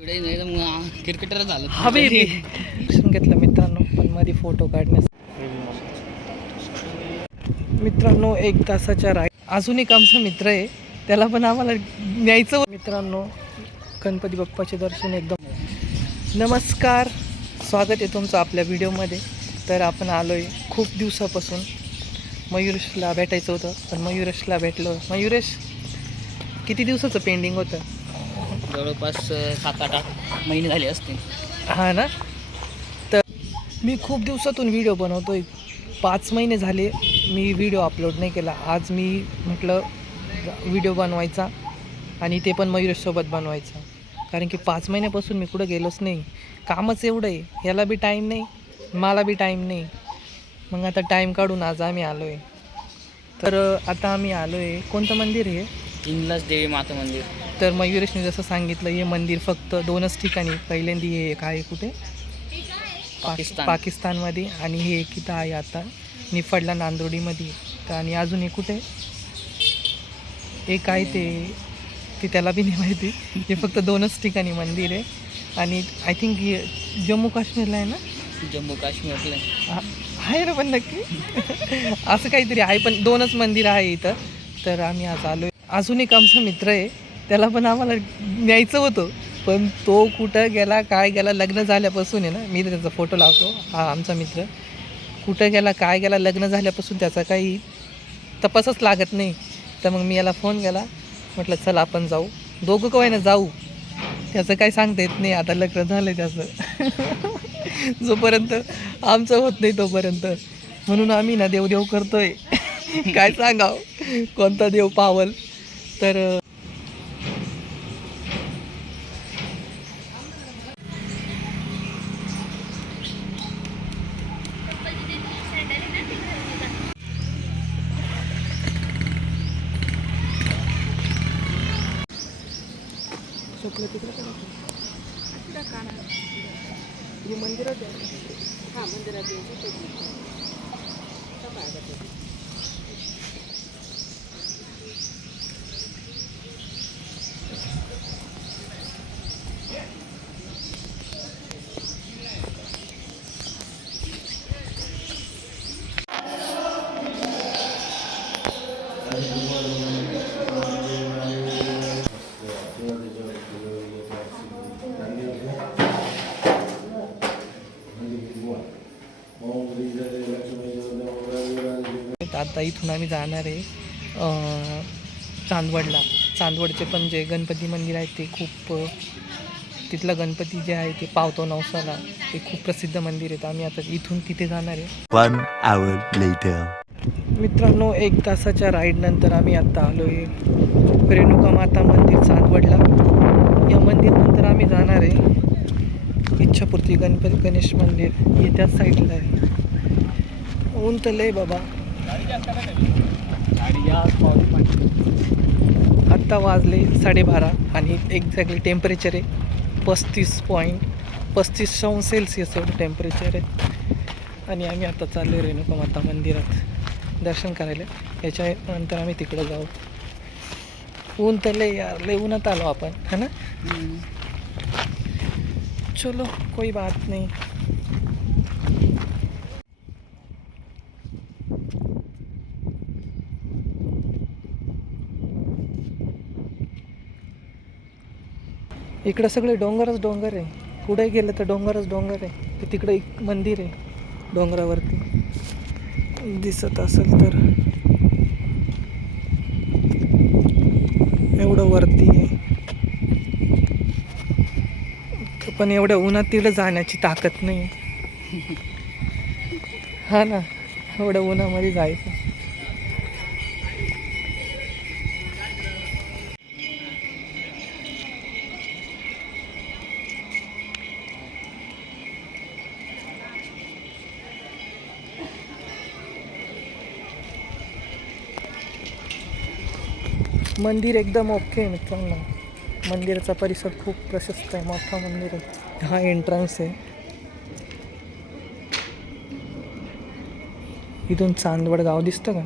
Cricketer झालं हबीबी घेतलं मित्रांनो, पण मध्ये फोटो काढण्यास मित्रांनो 1 तासाच्या राईड. अजून एक आमचा मित्र आहे, त्याला पण आम्हाला न्यायचं मित्रांनो. गणपती बाप्पाचे दर्शन एकदम. नमस्कार, स्वागत आहे तुमचं आपल्या व्हिडिओमध्ये. तर आपण आलो आहे खूप दिवसापासून. मयुरेशला भेटायचं होतं, पण मयुरेशला भेटलो. मयुरेश, किती दिवसाचं पेंडिंग होतं? जवळपास 7-8 महिने झाले असते. हां ना. तर मी खूप दिवसातून व्हिडिओ बनवतो आहे. 5 महिने झाले मी व्हिडिओ अपलोड नाही केला. आज मी म्हटलं व्हिडिओ बनवायचा आणि ते पण मयुरेशसोबत बनवायचा, कारण की 5 महिन्यापासून मी कुठं गेलोच नाही. कामच एवढं आहे, याला बी टाईम नाही, मला बी टाईम नाही. मग आता टाईम काढून आज आम्ही आलो आहे. तर आता आम्ही आलो आहे, कोणतं मंदिर आहे? इंग्लज देवी माता मंदिर. तर मयुरेशने जसं सांगितलं, हे मंदिर फक्त 2च ठिकाणी. पहिल्यांदा हे काय कुठे? पाकिस्तानमध्ये, आणि हे एक इथं आहे आता निफाडला नांदोडीमध्ये. तर आणि अजून हे कुठे एक आहे ते त्याला बी नाही माहिती. हे फक्त 2च ठिकाणी मंदिर आहे. आणि आय थिंक जम्मू काश्मीरला आहे ना? जम्मू काश्मीरला आहे ना, पण नक्की असं काहीतरी आहे, पण 2च मंदिर आहे इथं. तर आम्ही आज आलो आहे. अजून एक आमचा मित्र आहे, त्याला पण आम्हाला न्यायचं होतं, पण तो कुठं गेला काय गेला. लग्न झाल्यापासून आहे ना, मी त्याचा फोटो लावतो. हा आमचा मित्र कुठं गेला काय गेला, लग्न झाल्यापासून त्याचा काही तपासच लागत नाही. तर मग मी याला फोन केला, म्हटलं चल आपण जाऊ, दोघं काय ना जाऊ. त्याचं काही सांगता येत नाही, आता लग्न झालं त्याचं जोपर्यंत आमचं होत नाही तोपर्यंत. म्हणून आम्ही ना देव करतोय काय सांगावं, कोणता देव पावल. तर मंदिरात आता इथून आम्ही जाणार आहे चांदवडला. चांदवडचे पण जे गणपती मंदिर आहे ते खूप, तिथलं गणपती जे आहे ते पावतो नवसाला, ते खूप प्रसिद्ध मंदिर आहे. आम्ही आता इथून तिथे जाणार आहे. 1 hour later. मित्रांनो 1 तासाच्या राईडनंतर आम्ही आत्ता आलो आहे रेणुका माता मंदिर चांदवडला. या मंदिरनंतर आम्ही जाणार आहे इच्छापूर्ती गणेश मंदिर, हे त्याच साईडला आहे. ऊन तर लय बाबा. आत्ता वाजले 12:30 आणि एक्झॅक्टली टेम्परेचर आहे 35.35° एवढं टेम्परेचर आहे. आणि आम्ही आता चाललो आहे रेणुका माता मंदिरात दर्शन करायला. याच्यानंतर आम्ही तिकडं जाऊ. ऊन तर लय उन्हात आलो आपण, है ना. चलो कोई बात नाही. इकडं सगळे डोंगरच डोंगर आहे, पुढे गेलं तर डोंगरच डोंगर आहे. ते तिकडं एक मंदिर आहे डोंगरावरती, दिसत असेल तर. एवढं वरती आहे, पण एवढ्या उन्हात तिकडं जाण्याची ताकद नाही. हा ना, एवढ्या उन्हामध्ये जायचं. मंदिर एकदम ओके आहे मित्रांनो. मंदिराचा परिसर खूप प्रशस्त आहे, मोठा मंदिर आहे. हा एंट्रन्स आहे. इथून चांदवड गाव दिसतं का?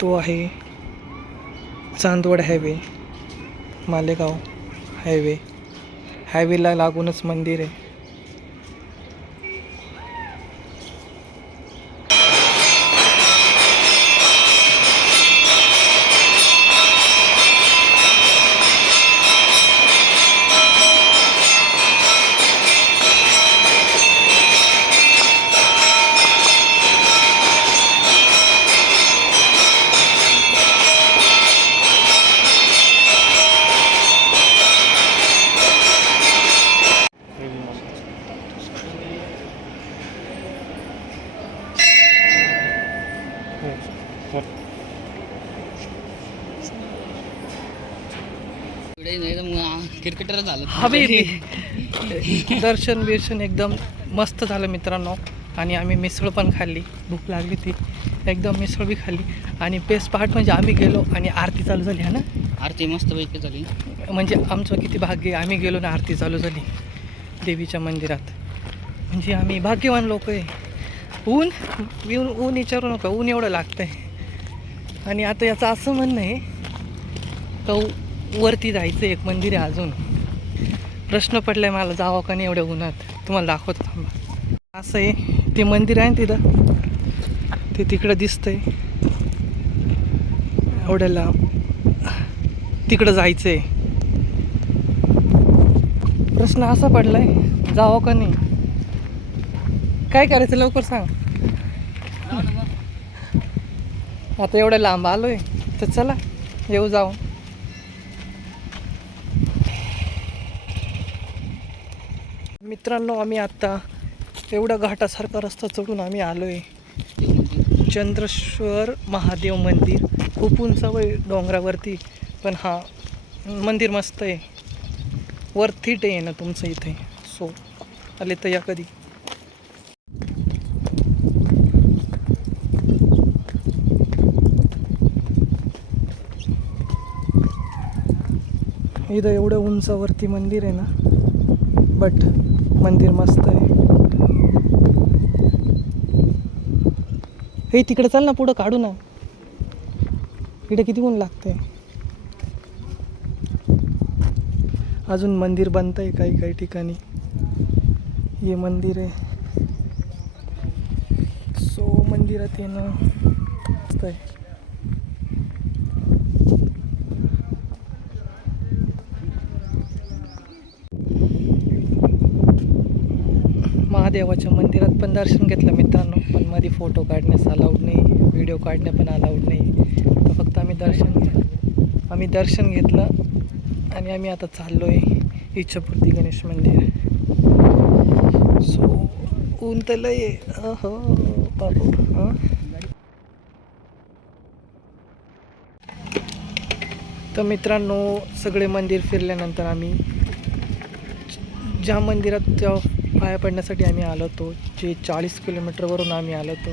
तो आहे चांदवड हायवे, मालेगाव हायवेला लागूनच मंदिर आहे. पुढे नाही तर मग क्रिकेटर झालं. हवे दर्शन बिर्शन एकदम मस्त झालं मित्रांनो. आणि आम्ही मिसळ पण खाल्ली, भूक लागली ती एकदम, मिसळ बी खाल्ली. आणि बेस्ट पार्ट म्हणजे आम्ही गेलो आणि आरती चालू झाली आहे ना. आरती मस्त पैकी झाली. म्हणजे आमचं किती भाग्य, आम्ही गेलो ना आरती चालू झाली देवीच्या मंदिरात. म्हणजे आम्ही भाग्यवान लोक आहे. ऊन ऊन विचारू नका, ऊन एवढं लागतं आहे. आणि आता याचं असं म्हणणं आहे का वरती जायचं एक मंदिर आहे अजून. प्रश्न पडलाय मला, जावं का नाही एवढ्या उन्हात. तुम्हाला दाखवतो थांबा. असं आहे ते मंदिर आहे तिथं, ते तिकडं दिसतंय एवढ्या लांब. तिकडं जायचं आहे. प्रश्न असा पडलाय जावं का नाही. काय करायचं लवकर सांग. आता एवढ्या लांब आलोय तर चला येऊ जाऊ. मित्रांनो आम्ही आत्ता एवढा घाटासारखा रस्ता चढून आम्ही आलोय चंद्रेश्वर महादेव मंदिर. खूप उंचावर डोंगरावरती, पण हा मंदिर मस्त आहे. वर्थ इट आहे ना तुमचं इथे. सो आले तर या कधी. इथं एवढं उंचावरती मंदिर आहे ना, बट मंदिर मस्त आहे. हे तिकडे चाल ना, पुढं काढू ना. इकडे किती ऊन लागतंय. अजून मंदिर बनतंय काही ठिकाणी. हे मंदिर आहे. सो मंदिरात येणं मस्त आहे. महादेवाच्या मंदिरात पण दर्शन घेतलं मित्रांनो, पण मध्ये फोटो काढण्यास अलाउड नाही, व्हिडिओ काढणं पण अलाउड नाही. तर फक्त आम्ही दर्शन घेतलं आणि आम्ही आता चाललो आहे इच्छापूर्ती गणेश मंदिर. सो ऊन तर लय हो बाबू. तर मित्रांनो सगळे मंदिर फिरल्यानंतर आम्ही ज्या मंदिरात त्या पाया पडण्यासाठी आम्ही आलो होतो, जे 40 किलोमीटरवरून आम्ही आलो होतो,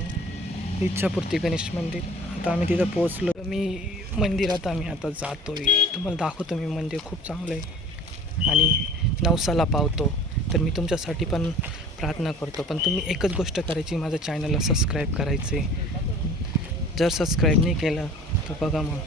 इच्छापूर्ती गणेश मंदिर. आता आम्ही तिथं पोचलो. मी मंदिरात आम्ही आता जातो आहे. तुम्हाला दाखवतो मी. मंदिर खूप चांगलं आहे आणि नवसाला पावतो. तर मी तुमच्यासाठी पण प्रार्थना करतो. पण तुम्ही एकच गोष्ट करायची, माझ्या चॅनलला सबस्क्राईब करायचे. जर सबस्क्राईब नाही केलं तर बघा मग.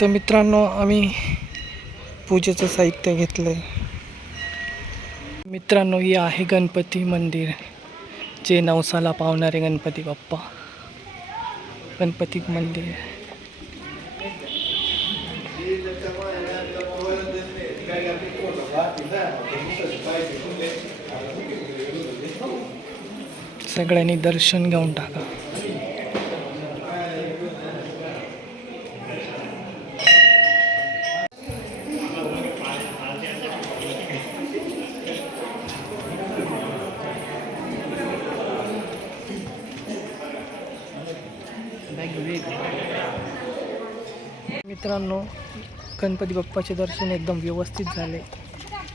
तर मित्रांनो आम्ही पूजेचं साहित्य घेतलंय. मित्रांनो हे आहे गणपती मंदिर, जे नवसाला पावणारे गणपती बाप्पा. गणपती मंदिर सगळ्यांनी दर्शन घेऊन टाका. मित्रांनो गणपती बाप्पाचे दर्शन एकदम व्यवस्थित झाले.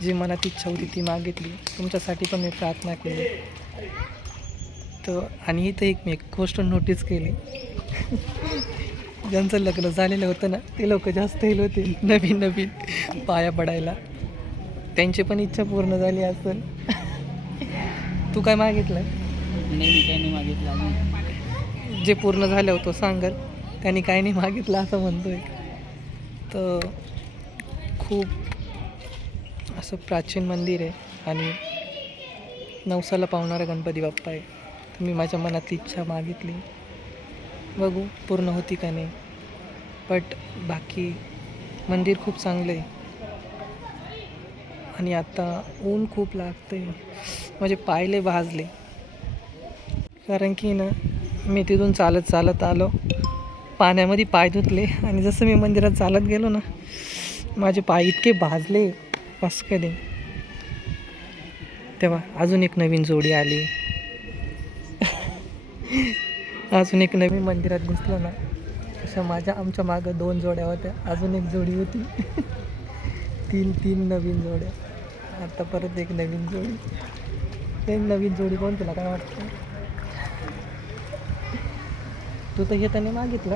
जी मनात इच्छा होती ती मागितली. तुमच्यासाठी पण मी प्रार्थना केली. तर आणि इथं मी एक गोष्ट नोटीस केली. ज्यांचं लग्न झालेलं होतं ना ते लोक जास्त येईल होते नवीन पाया पडायला. त्यांची पण इच्छा पूर्ण झाली असेल. तू काय मागितलं? नाही, मी काही नाही मागितलं अजून. जे पूर्ण झालं होतं सांगल त्यांनी काही नाही मागितलं असं म्हणतोय. तर खूप असं प्राचीन मंदिर आहे आणि नवसाला पावणारा गणपती बाप्पा आहे. तर मी माझ्या मनातली इच्छा मागितली, बघू पूर्ण होती का नाही. बट बाकी मंदिर खूप चांगलं आहे. आणि आता ऊन खूप लागते, म्हणजे पायले भाजले. कारण की ना मी तिथून चालत आलो, पाण्यामध्ये पाय धुतले आणि जसं मी मंदिरात चालत गेलो ना माझे पाय इतके भाजले बस कधी. तेव्हा अजून एक नवीन जोडी आली. अजून एक नवीन मंदिरात घुसलं ना अशा आमच्या मागं 2 जोड्या होत्या, अजून एक जोडी होती. तीन नवीन जोड्या. आता परत एक नवीन जोडी. ते नवीन जोडी कोण तुला काय वाटतं? तू तर येताना मागितलं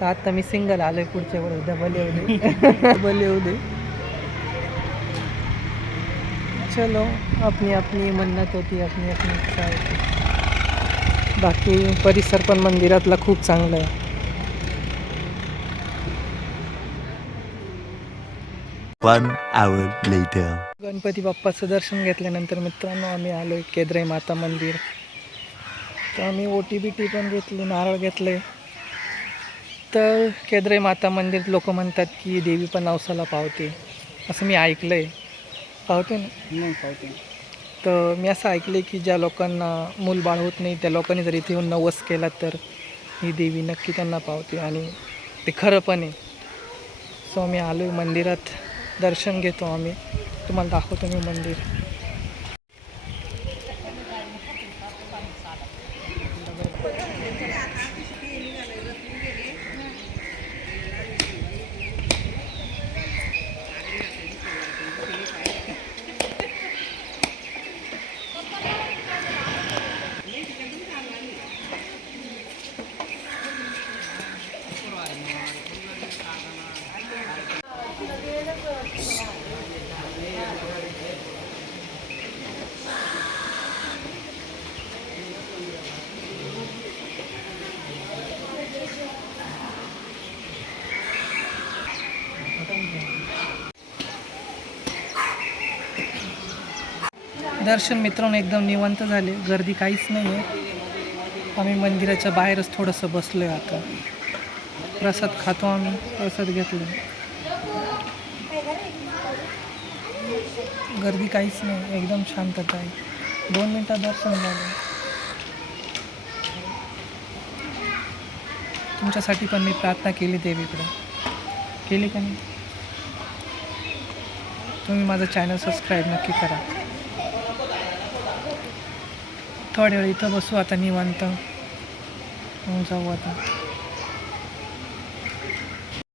का? आता मी सिंगल आलोय, पुढच्या वेळेस डबल येऊ दे. डबल येऊ दे. चलो, अपनी अपनी मन्नत होती, अपनी अपनी इच्छा होती. बाकी परिसर पण मंदिरातला खूप चांगला आहे. One hour later. गणपती बाप्पाचं दर्शन घेतल्यानंतर मित्रांनो आम्ही आलो आहे केद्राई माता मंदिर. तर आम्ही OT-BT पण घेतली, नारळ घेतले. तर केद्राई माता मंदिर लोक म्हणतात की देवी पण नवसाला पावते, असं मी ऐकलं आहे. पावते ना? नाही पावते. तर मी असं ऐकलं आहे की ज्या लोकांना मूलबाळ होत नाही त्या लोकांनी जर इथे येऊन नवस केला तर ही देवी नक्की त्यांना पावते, आणि ते खरं पण आहे. सो आम्ही आलो आहे मंदिरात, दर्शन घेतो आम्ही. तुम्हाला दाखवतो मी मंदिर. दर्शन मित्रांनो एकदम निवांत झाले, गर्दी काहीच नाही आहे. आम्ही मंदिराच्या बाहेरच थोडंसं बसलो आहे. आता प्रसाद खातो आम्ही, प्रसाद घेतलो. गर्दी काहीच नाही, एकदम शांतता आहे. 2 मिनटात दर्शन झालं. तुमच्यासाठी पण मी प्रार्थना केली देवीकडे, केली का नाही? तुम्ही माझं चॅनल सबस्क्राईब नक्की करा. थोड्या वेळ इथं बसू आता निवांत, मग जाऊ आता.